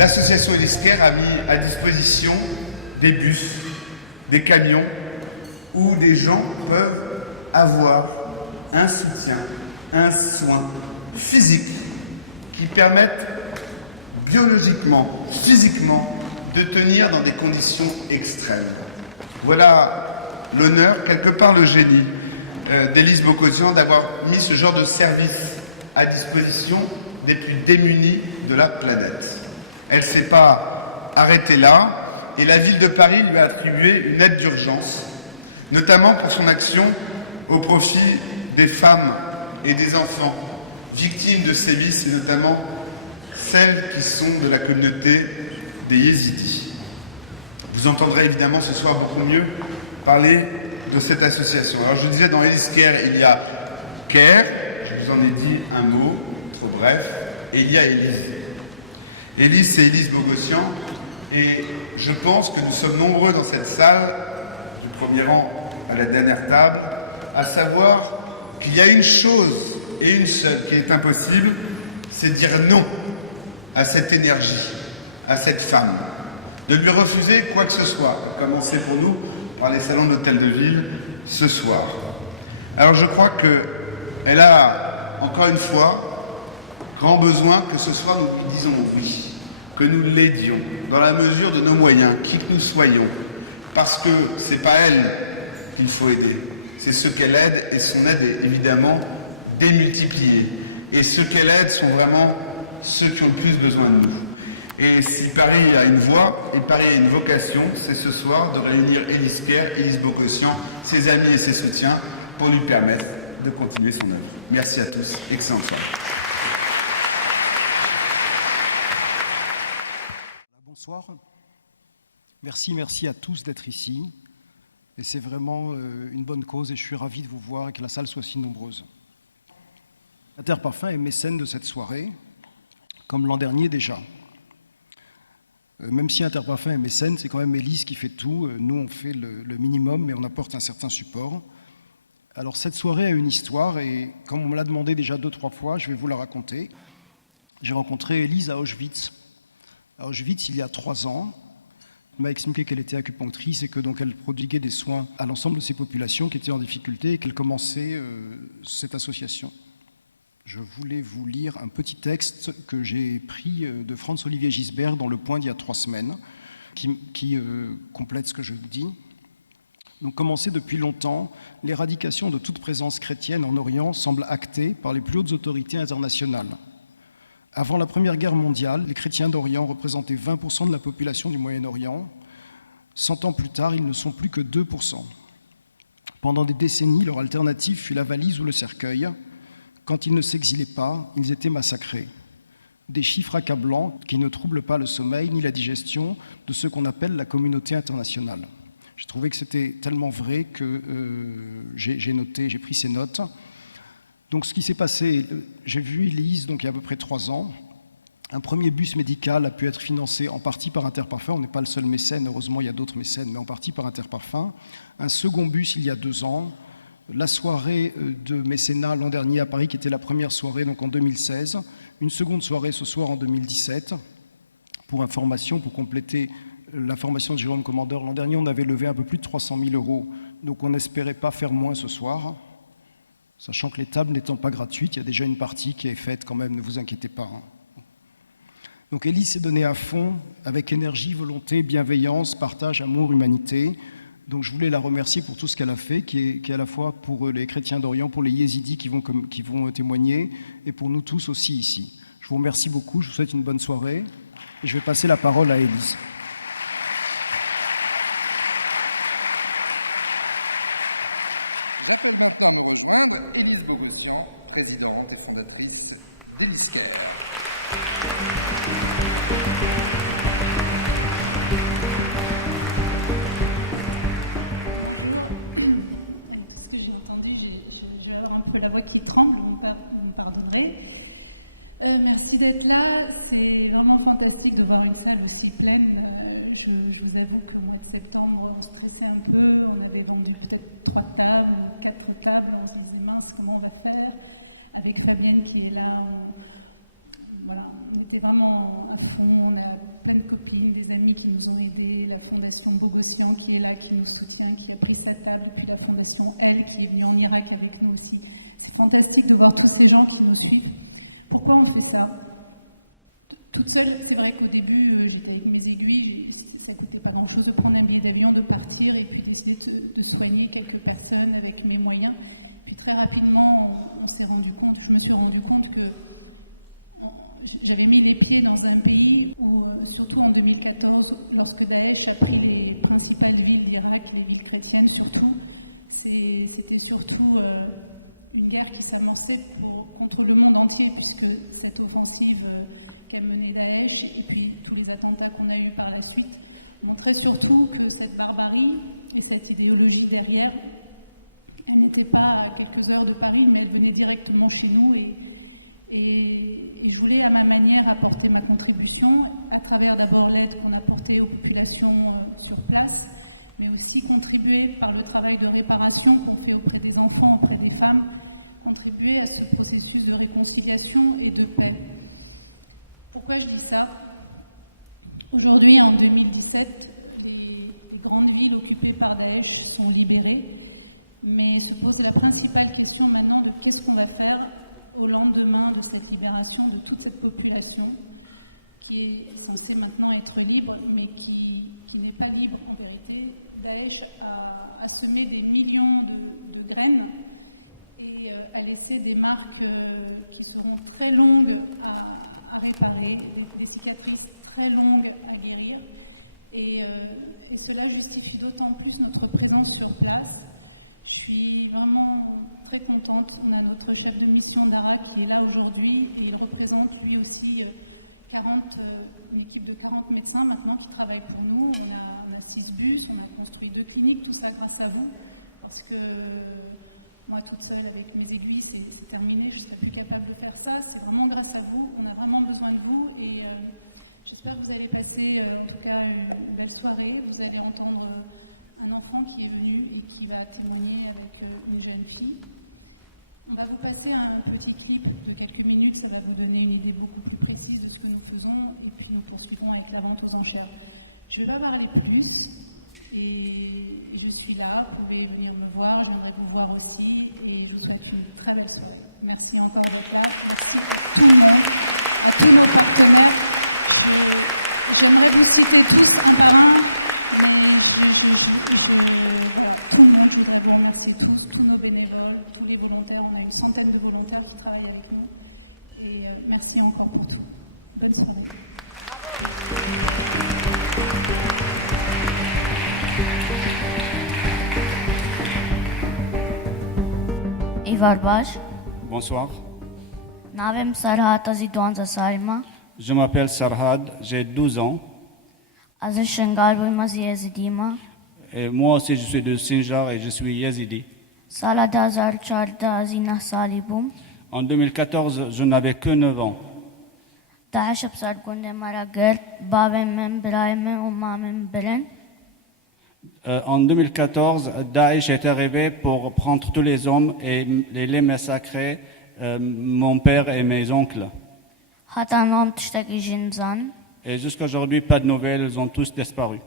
l'association Eliscare a mis à disposition des bus, des camions, où des gens peuvent avoir un soutien, un soin physique qui permettent biologiquement, physiquement, de tenir dans des conditions extrêmes. Voilà l'honneur, quelque part le génie d'Élise Bogossian d'avoir mis ce genre de service à disposition des plus démunis de la planète. Elle ne s'est pas arrêtée là et la ville de Paris lui a attribué une aide d'urgence, notamment pour son action au profit des femmes et des enfants victimes de sévices et notamment celles qui sont de la communauté des Yézidis. Vous entendrez évidemment ce soir beaucoup mieux parler de cette association. Alors je disais, dans Eliscare, il y a Care, je vous en ai dit un mot, trop bref, et il y a Élise. Élise, c'est Élise Bogossian, et je pense que nous sommes nombreux dans cette salle, du premier rang à la dernière table, à savoir qu'il y a une chose et une seule qui est impossible, c'est dire non à cette énergie, à cette femme, de lui refuser quoi que ce soit, à commencer pour nous par les salons de l'hôtel de ville ce soir. Alors je crois qu'elle a, encore une fois, grand besoin que ce soir nous lui disons oui, que nous l'aidions, dans la mesure de nos moyens, qui que nous soyons, parce que ce n'est pas elle qu'il faut aider, c'est ceux qu'elle aide, et son aide est évidemment démultipliée. Et ceux qu'elle aide sont vraiment ceux qui ont le plus besoin de nous. Et si Paris a une voix et Paris a une vocation, c'est ce soir de réunir Eliscare, Élise Bogossian, ses amis et ses soutiens pour lui permettre de continuer son œuvre. Merci à tous, excellente soirée. Bonsoir. Merci à tous d'être ici. Et c'est vraiment une bonne cause et je suis ravi de vous voir et que la salle soit si nombreuse. Interparfums est mécène de cette soirée, comme l'an dernier déjà. Même si Interparfums est mécène, c'est quand même Élise qui fait tout. Nous, on fait le minimum, mais on apporte un certain support. Alors, cette soirée a une histoire, et comme on me l'a demandé déjà 2-3 fois, je vais vous la raconter. J'ai rencontré Élise à Auschwitz. À Auschwitz, il y a 3 ans. Elle m'a expliqué qu'elle était acupunctrice et que donc elle prodiguait des soins à l'ensemble de ces populations qui étaient en difficulté et qu'elle commençait cette association. Je voulais vous lire un petit texte que j'ai pris de Franz-Olivier Gisbert dans Le Point d'il y a 3 semaines, qui complète ce que je vous dis. Donc, commencé depuis longtemps, l'éradication de toute présence chrétienne en Orient semble actée par les plus hautes autorités internationales. Avant la Première Guerre mondiale, les chrétiens d'Orient représentaient 20% de la population du Moyen-Orient. 100 ans plus tard, ils ne sont plus que 2%. Pendant des décennies, leur alternative fut la valise ou le cercueil. Quand ils ne s'exilaient pas, ils étaient massacrés. Des chiffres accablants qui ne troublent pas le sommeil ni la digestion de ce qu'on appelle la communauté internationale. J'ai trouvé que c'était tellement vrai que j'ai pris ces notes. Donc ce qui s'est passé, j'ai vu Élise donc il y a à peu près 3 ans. Un premier bus médical a pu être financé en partie par Interparfums. On n'est pas le seul mécène, heureusement il y a d'autres mécènes, mais en partie par Interparfums. Un second bus il y a 2 ans. La soirée de mécénat l'an dernier à Paris, qui était la première soirée donc en 2016. Une seconde soirée ce soir en 2017. Pour information, pour compléter l'information de Jérôme Commandeur, l'an dernier on avait levé un peu plus de 300 000 €. Donc on n'espérait pas faire moins ce soir. Sachant que les tables n'étant pas gratuites, il y a déjà une partie qui est faite quand même, ne vous inquiétez pas. Donc Élise s'est donnée à fond, avec énergie, volonté, bienveillance, partage, amour, humanité. Donc je voulais la remercier pour tout ce qu'elle a fait, qui est à la fois pour les chrétiens d'Orient, pour les Yézidis qui vont témoigner, et pour nous tous aussi ici. Je vous remercie beaucoup, je vous souhaite une bonne soirée, et je vais passer la parole à Élise. J'appelle maintenant à me rejoindre Élise Bogossian, présidente et fondatrice d'Eliscare. Bonjour. Avec tout ce que j'ai entendu, je vais avoir un peu la voix qui tremble, vous me pardonnerez. Merci d'être là. C'est vraiment fantastique de voir une salle aussi pleine. Je vous avoue qu'au mois de septembre, on stressait un peu. On avait vendu peut-être 3 tables ou 4 tables. On se disait, mince, comment on va faire? Avec Fabienne qui est là, voilà, on était vraiment à fond. On a plein de copines, des amis qui nous ont aidés, la fondation Bogossian qui est là, qui nous soutient, qui a pris sa table, et puis la fondation Elle qui est venue en Irak avec nous aussi. C'est fantastique de voir tous ces gens qui nous suivent. Pourquoi on fait ça ? Toute seule, c'est vrai qu'au début, j'étais avec mes aiguilles, ça coûtait pas grand-chose de prendre un billet d'avion, de partir et puis décider de soigner quelques personnes avec mes moyens. Puis très rapidement, je me suis rendu compte que j'avais mis les pieds dans un pays où, surtout en 2014, lorsque Daesh a pris les principales villes d'Irak, les villes chrétiennes surtout, c'était surtout une guerre qui s'amorçait contre le monde entier, puisque cette offensive qu'a menée Daesh et puis tous les attentats qu'on a eus par la suite montraient surtout que cette barbarie et cette idéologie derrière, elle n'était pas à quelques heures de Paris, mais elle venait directement chez nous et je voulais à ma manière apporter ma contribution à travers d'abord l'aide qu'on apportait aux populations sur place, mais aussi contribuer par le travail de réparation qu'on fait auprès des enfants, auprès des femmes, contribuer à ce processus de réconciliation et de paix. Pourquoi je dis ça ? Aujourd'hui, en 2017, les grandes villes occupées par Daesh sont libérées, mais se pose la principale question maintenant de qu'est-ce qu'on va faire au lendemain de cette libération de toute cette population qui est censée maintenant être libre, mais qui n'est pas libre en vérité. Daesh a semé des millions de graines et a laissé des marques qui seront très longues à réparer, des cicatrices très longues à guérir. Et cela justifie d'autant plus notre présence sur place. Je suis vraiment très contente. On a notre chef de mission Dara qui est là aujourd'hui et il représente lui aussi une équipe de 40 médecins maintenant qui travaillent pour nous. On a 6 bus, on a construit 2 cliniques, tout ça grâce à vous, parce que moi toute seule avec mes aiguilles c'est terminé, je ne serais plus capable de faire ça. C'est vraiment grâce à vous, on a vraiment besoin de vous et j'espère que vous allez passer en tout cas une belle soirée. Vous allez entendre un enfant qui est venu et qui va témoigner avec une jeune fille. On va vous passer un petit clip de quelques minutes, ça va vous donner une idée beaucoup plus précise de ce que nous faisons et puis nous poursuivrons avec la vente aux enchères. Je ne vais pas parler plus et je suis là, vous pouvez venir me voir, je viendrai vous voir aussi et je vous souhaite une très belle soirée. Merci encore d'être là, merci à tout le monde, à tous nos partenaires. J'aimerais vous citer tous un par un, mais voilà, tout le monde, je voudrais vous remercier tous nos bénévoles, tous les volontaires. On a une centaine de volontaires qui travaillent avec nous. Et merci encore pour tout. Bonne soirée. Bonsoir. Je m'appelle Sarhad, j'ai 12 ans. Et moi aussi je suis de Sinjar et je suis yazidi. En 2014, je n'avais que 9 ans. En 2014, Daesh est arrivé pour prendre tous les hommes et les massacrer, mon père et mes oncles. Et jusqu'à aujourd'hui, pas de nouvelles, ils ont tous disparu.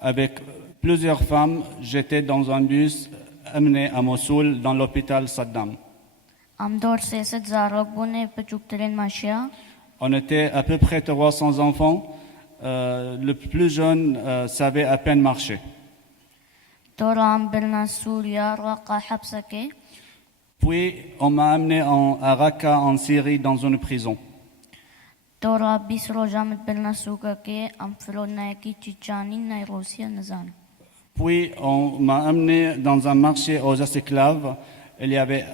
Avec plusieurs femmes, j'étais dans un bus amené à Mossoul, dans l'hôpital Saddam. On était à peu près 300 enfants. Le plus jeune savait à peine marcher. Puis, on m'a amené à Raqqa, en Syrie, dans une prison. Puis, on m'a amené dans un marché aux esclaves. Il y avait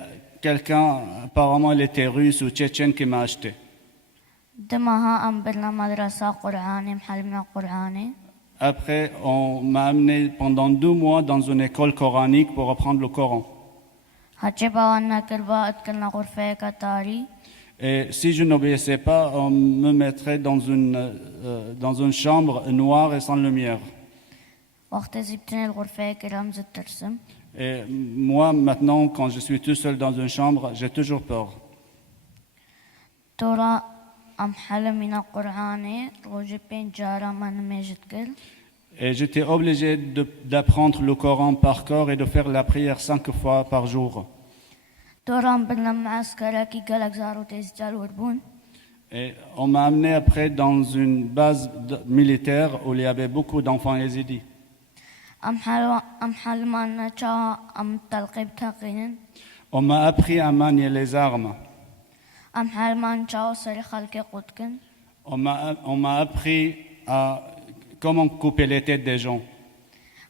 quelqu'un, apparemment il était russe ou tchétchène, qui m'a acheté. Après, on m'a amené pendant 2 mois dans une école coranique pour apprendre le Coran. Et si je n'obéissais pas, on me mettrait dans une chambre noire et sans lumière. Et moi, maintenant, quand je suis tout seul dans une chambre, j'ai toujours peur. ترى أم حلم من القرآن روج بين جارا من مجد Et j'étais obligé d'apprendre le Coran par cœur et de faire la prière 5 fois par jour. ترى بدنا معسكر كي قالك زارو تيزجال وربون Et on m'a amené après dans une base militaire où il y avait beaucoup d'enfants yézidis. أم حلم أن نشا أم تلقيب تاقين On m'a appris à manier les armes. أم حلم أن نشا صري خلق قدكن On m'a appris à comment couper les têtes des gens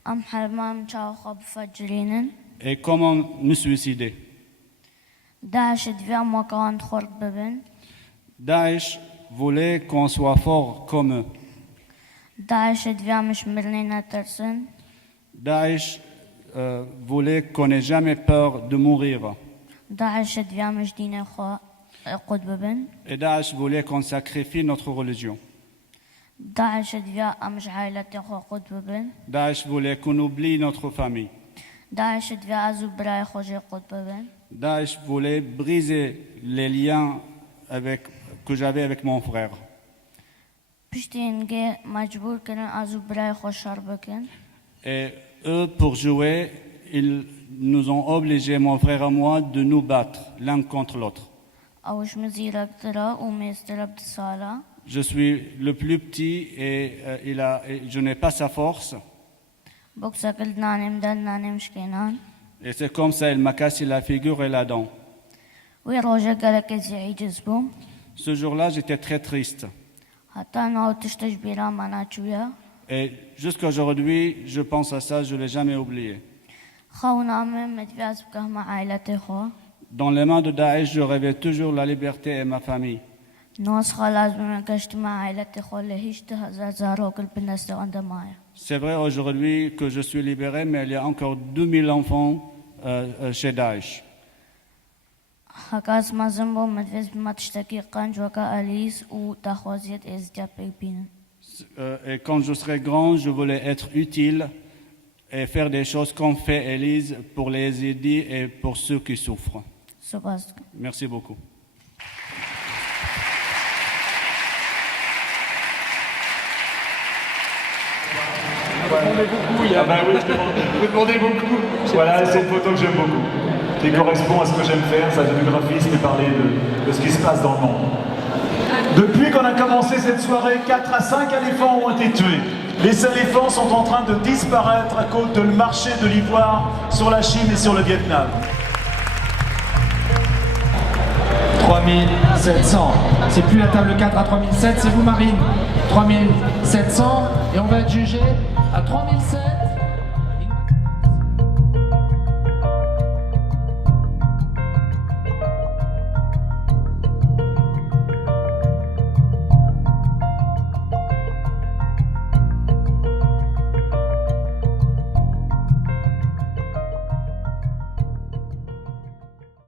أم حلم أن نشا خب فجرين et comment me suicider. داعش دفع مكان خرق ببن Daesh voulait qu'on soit fort comme eux. داعش دفع مش مرنين ترسن Daesh voulait qu'on n'ait jamais peur de mourir. داعش دفع مش دين قد ببن Et Daesh voulait qu'on sacrifie notre religion. داعش دفع مش عائلتي قد ببن Daesh voulait qu'on oublie notre famille. داعش دفع زبراء خوجي قد ببن Daesh voulait briser les liens que j'avais avec mon frère. پشتینگه مجبور کردن از برای خوش شر بکن Et eux, pour jouer, ils nous ont obligés, mon frère et moi, de nous battre l'un contre l'autre. اوش مزیرک ترا و میسترب سالا Je suis le plus petit et je n'ai pas sa force. بکسکل نانیم دن نانیم شکنان Et c'est comme ça, il m'a cassé la figure et la dent. وی روژه گلک زیعیجز بو Ce jour-là, j'étais très triste. حتی ناو تشتش بیرا منا چویا Et jusqu'à aujourd'hui, je pense à ça, je ne l'ai jamais oublié. خون آمن مدفعز بکه ما عائلت خو Dans les mains de Daesh, je rêvais toujours la liberté et ma famille. نواز خلاص بمن کشت ما عائلت خو لهیش ده هزار زارو کل بنست وند مایا C'est vrai aujourd'hui que je suis libéré, mais il y a encore 2000 enfants chez Daesh. حکاس مازم بو مدفعز بما تشتکی قنج وکا الیس و تخوازیت از جابک بینن Et quand je serai grand, je voulais être utile et faire des choses qu'ont fait Élise pour les aider et pour ceux qui souffrent. سپاس Merci beaucoup. Ah bah oui, vous demandez beaucoup. Voilà, c'est une photo que j'aime beaucoup, qui correspond à ce que j'aime faire, ça, du graphisme et parler de ce qui se passe dans le monde. Depuis qu'on a commencé cette soirée, 4 à 5 éléphants ont été tués. Les éléphants sont en train de disparaître à cause de le marché de l'ivoire sur la Chine et sur le Vietnam. 3700. C'est plus la table 4 à 3700, c'est vous Marine. 3700 et on va être jugé à 3007.